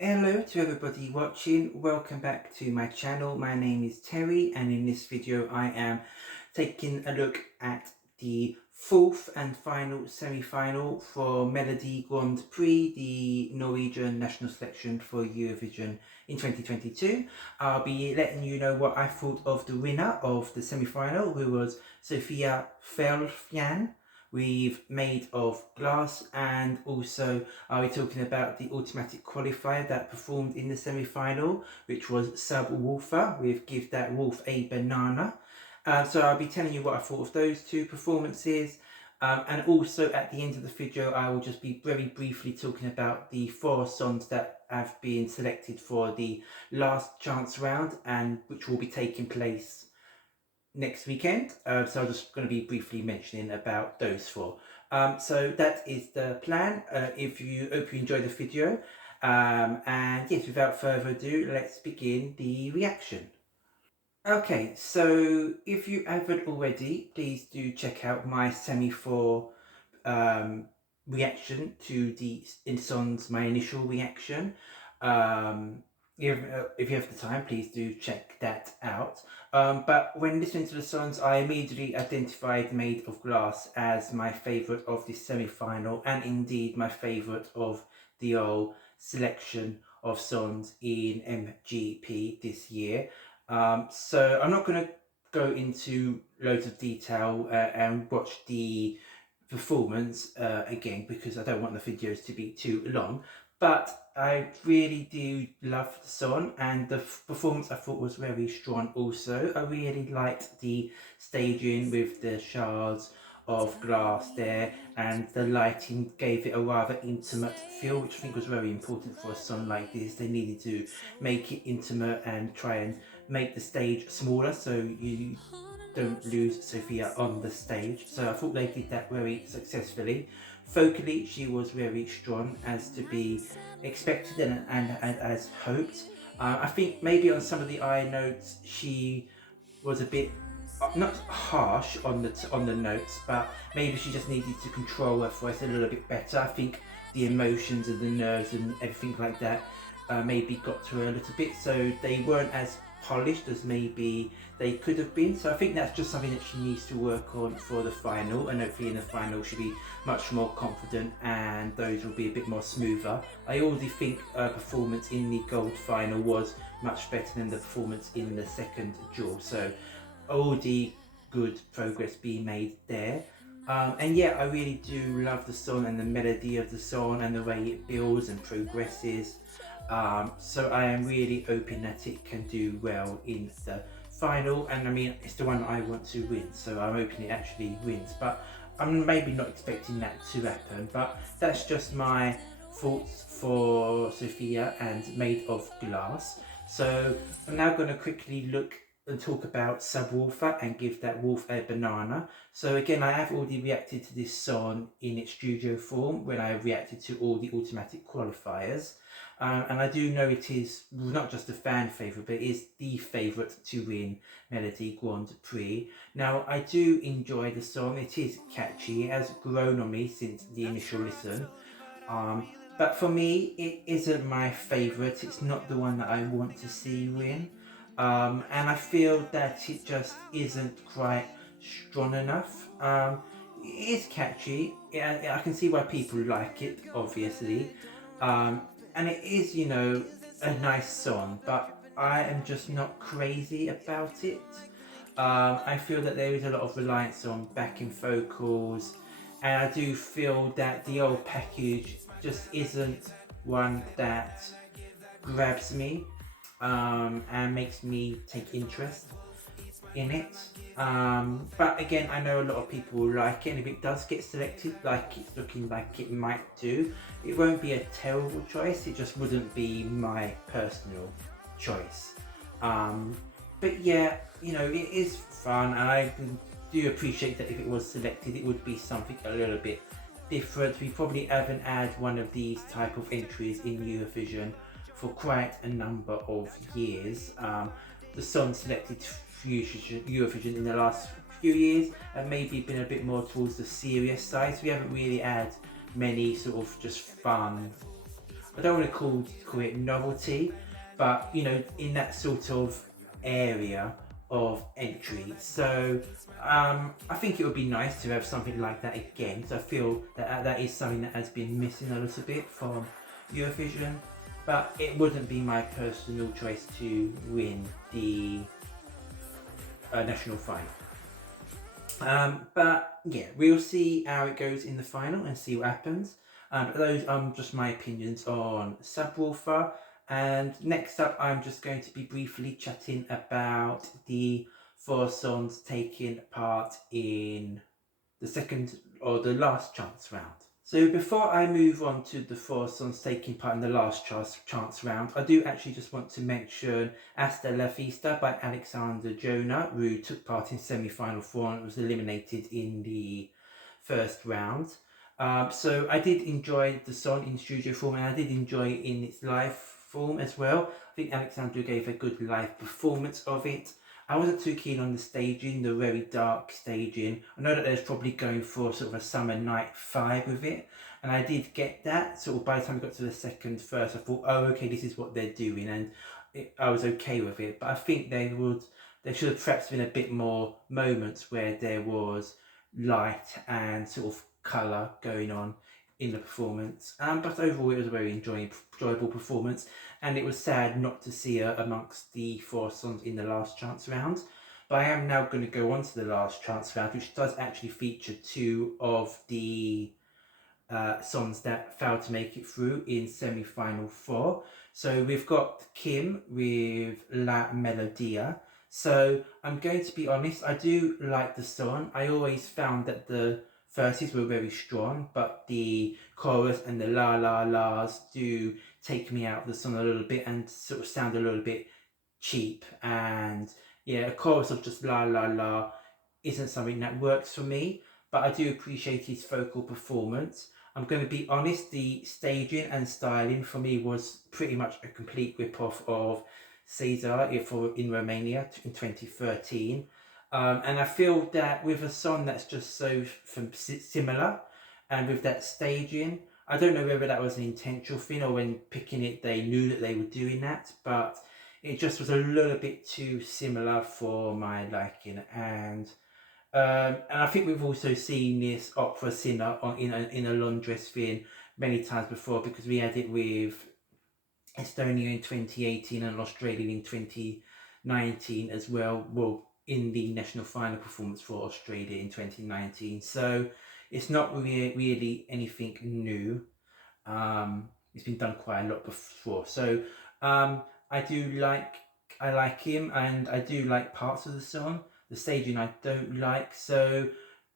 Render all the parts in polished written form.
Hello to everybody watching, welcome back to my channel. My name is Terry and in this video I am taking a look at the fourth and final semi-final for Melodi Grand Prix, the Norwegian national selection for Eurovision in 2022. I'll be letting you know what I thought of the winner of the semi-final, who was Sofie Fjellvang, we've Made of Glass, and also I'll be talking about the automatic qualifier that performed in the semi-final, which was Subwoolfer with Give That Wolf a Banana. So I'll be telling you what I thought of those two performances, and also at the end of the video I will just be very briefly talking about the 4 songs that have been selected for the last chance round and which will be taking place next weekend. So I'm just going to be briefly mentioning about those 4. So that is the plan. If you hope you enjoy the video, and yes, without further ado, let's begin the reaction. Okay, so if you haven't already, please do check out my semi-4 reaction to the Inson's my initial reaction. Um, if you have the time, please do check that out. But when listening to the songs, I immediately identified Made of Glass as my favourite of this semi-final, and indeed my favourite of the whole selection of songs in MGP this year. So I'm not going to go into loads of detail and watch the performance again because I don't want the videos to be too long, but I really do love the song, and the performance I thought was very strong also. I really liked the staging with the shards of glass there, and the lighting gave it a rather intimate feel, which I think was very important for a song like this. They needed to make it intimate and try and make the stage smaller so you don't lose Sophia on the stage. So I thought they did that very successfully. Vocally, she was very strong as to be expected and as hoped. I think maybe on some of the eye notes she was a bit not harsh on the notes, but maybe she just needed to control her voice a little bit better. I think the emotions and the nerves and everything like that maybe got to her a little bit, so they weren't as polished as maybe they could have been. So I think that's just something that she needs to work on for the final, and hopefully in the final she'll be much more confident and those will be a bit more smoother. I already think her performance in the gold final was much better than the performance in the second duel, so already good progress being made there. And yeah, I really do love the song and the melody of the song and the way it builds and progresses. So I am really hoping that it can do well in the final, and I mean it's the one I want to win, so I'm hoping it actually wins, but I'm maybe not expecting that to happen. But that's just my thoughts for Sophia and Made of Glass. So I'm now going to quickly look and talk about Subwoolfer and Give That Wolf a Banana. So again, I have already reacted to this song in its studio form when I reacted to all the automatic qualifiers. And I do know it is not just a fan favourite, but it is the favourite to win Melodi Grand Prix. Now, I do enjoy the song. It is catchy. It has grown on me since the initial listen. But for me, it isn't my favourite. It's not the one that I want to see win. And I feel that it just isn't quite strong enough. It is catchy. I can see why people like it, obviously. And it is, you know, a nice song, but I am just not crazy about it. I feel that there is a lot of reliance on backing vocals, and I do feel that the old package just isn't one that grabs me and makes me take interest in it. But again, I know a lot of people like it, and if it does get selected like it's looking like it might do, it won't be a terrible choice. It just wouldn't be my personal choice. But yeah, you know, it is fun, and I do appreciate that if it was selected it would be something a little bit different. We probably haven't had one of these type of entries in Eurovision for quite a number of years. The song selected for Eurovision in the last few years have maybe been a bit more towards the serious side, so we haven't really had many sort of just fun I don't want to call it novelty, but you know, in that sort of area of entry. So I think it would be nice to have something like that again. So I feel that that is something that has been missing a little bit from Eurovision, but it wouldn't be my personal choice to win the national final. But yeah, we'll see how it goes in the final and see what happens. But those are just my opinions on Subwoolfer. And next up, I'm just going to be briefly chatting about the 4 songs taking part in the second or the last chance round. So before I move on to the 4 songs taking part in the last chance round, I do actually just want to mention Hasta la Vista by Alexander Jonah, who took part in semi-final 4 and was eliminated in the first round. So I did enjoy the song in studio form, and I did enjoy it in its live form as well. I think Alexander gave a good live performance of it. I wasn't too keen on the staging, the very dark staging. I know that there's probably going for sort of a summer night vibe with it, and I did get that. Sort of by the time I got to the second verse, I thought, oh, okay, this is what they're doing, and I was okay with it. But I think there should have perhaps been a bit more moments where there was light and sort of colour going on in the performance. But overall, it was a very enjoyable performance, and it was sad not to see her amongst the 4 songs in the last chance round. But I am now going to go on to the last chance round, which does actually feature 2 of the songs that failed to make it through in semi-final 4. So we've got Kim with La Melodia. So I'm going to be honest, I do like the song. I always found that the verses were very strong, but the chorus and the la la la's do take me out of the song a little bit and sort of sound a little bit cheap. And yeah, a chorus of just la la la isn't something that works for me, but I do appreciate his vocal performance. I'm going to be honest, the staging and styling for me was pretty much a complete rip-off of Caesar in Romania in 2013. And I feel that with a song that's just so similar, and with that staging, I don't know whether that was an intentional thing or when picking it they knew that they were doing that, but it just was a little bit too similar for my liking. And I think we've also seen this opera singer in a long dress thing many times before, because we had it with Estonia in 2018 and Australia in 2019 as well. Well, in the national final performance for Australia in 2019. So it's not really anything new. It's been done quite a lot before. So I like him, and I do like parts of the song. The staging I don't like. So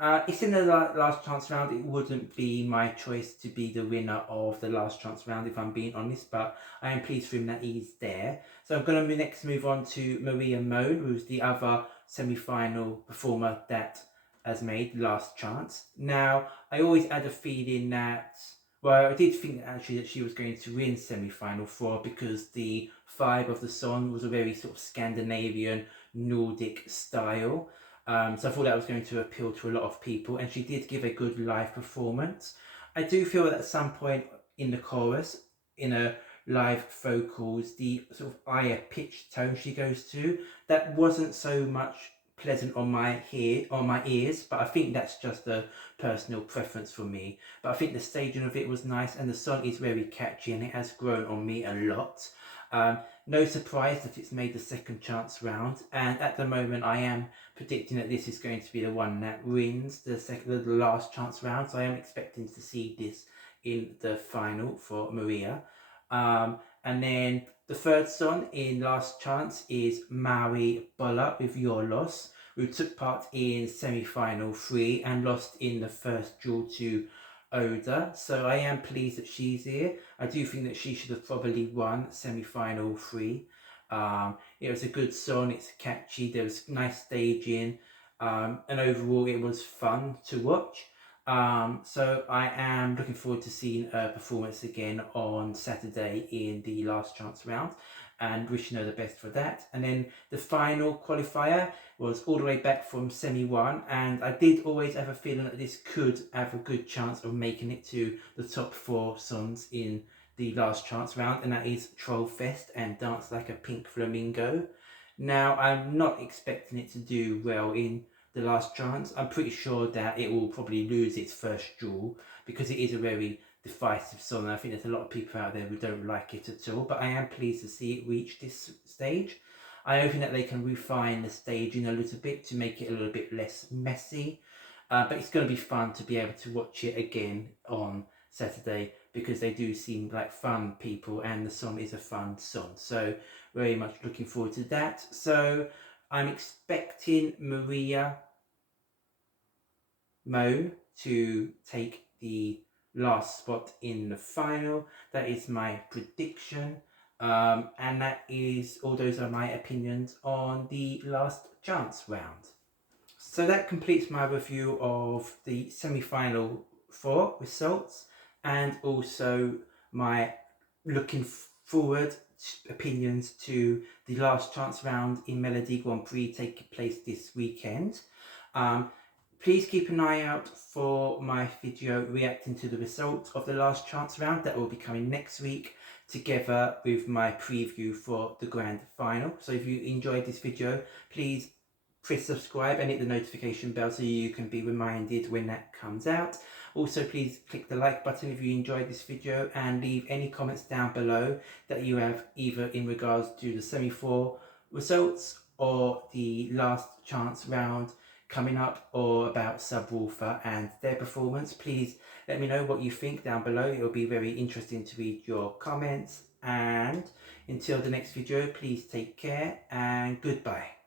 it's in the last chance round. It wouldn't be my choice to be the winner of the last chance round, if I'm being honest, but I am pleased for him that he's there. So I'm going to next move on to Maria Moan, who's the other semi-final performer that has made last chance. Now, I always had a feeling that, well, I did think actually that she was going to win semi-final 4, because the vibe of the song was a very sort of Scandinavian, Nordic style. So I thought that was going to appeal to a lot of people, and she did give a good live performance. I do feel that at some point in the chorus, in a live vocals, the sort of higher pitched tone she goes to, that wasn't so much pleasant on my ears, but I think that's just a personal preference for me. But I think the staging of it was nice, and the song is very catchy, and it has grown on me a lot. No surprise that it's made the second chance round, and at the moment I am predicting that this is going to be the one that wins the last chance round. So I am expecting to see this in the final for Maria. And then the third song in last chance is Maui Bola with Your Loss, who took part in semi-final 3 and lost in the first duel to Oda. So I am pleased that she's here. I do think that she should have probably won semi-final 3. It was a good song, it's catchy, there was nice staging, and overall it was fun to watch. So I am looking forward to seeing her performance again on Saturday in the last chance round, and wishing her the best for that. And then the final qualifier was all the way back from semi-1, and I did always have a feeling that this could have a good chance of making it to the top 4 songs in the last chance round, and that is Troll Fest and Dance Like a Pink Flamingo. Now, I'm not expecting it to do well in the last chance. I'm pretty sure that it will probably lose its first duel because it is a very divisive song. I think there's a lot of people out there who don't like it at all, but I am pleased to see it reach this stage. I hope that they can refine the staging a little bit to make it a little bit less messy. But it's going to be fun to be able to watch it again on Saturday because they do seem like fun people and the song is a fun song. So very much looking forward to that. So I'm expecting Maria Moan to take the last spot in the final. That is my prediction. And that is, all those are my opinions on the last chance round. So that completes my review of the semi-final 4 results and also my looking forward opinions to the last chance round in Melodi Grand Prix taking place this weekend. Please keep an eye out for my video reacting to the results of the last chance round that will be coming next week, together with my preview for the grand final. So if you enjoyed this video, please press subscribe and hit the notification bell so you can be reminded when that comes out. Also, please click the like button if you enjoyed this video and leave any comments down below that you have, either in regards to the semi-4 results or the last chance round coming up, or about Subwoolfer and their performance. Please let me know what you think down below. It will be very interesting to read your comments, and until the next video, please take care and goodbye.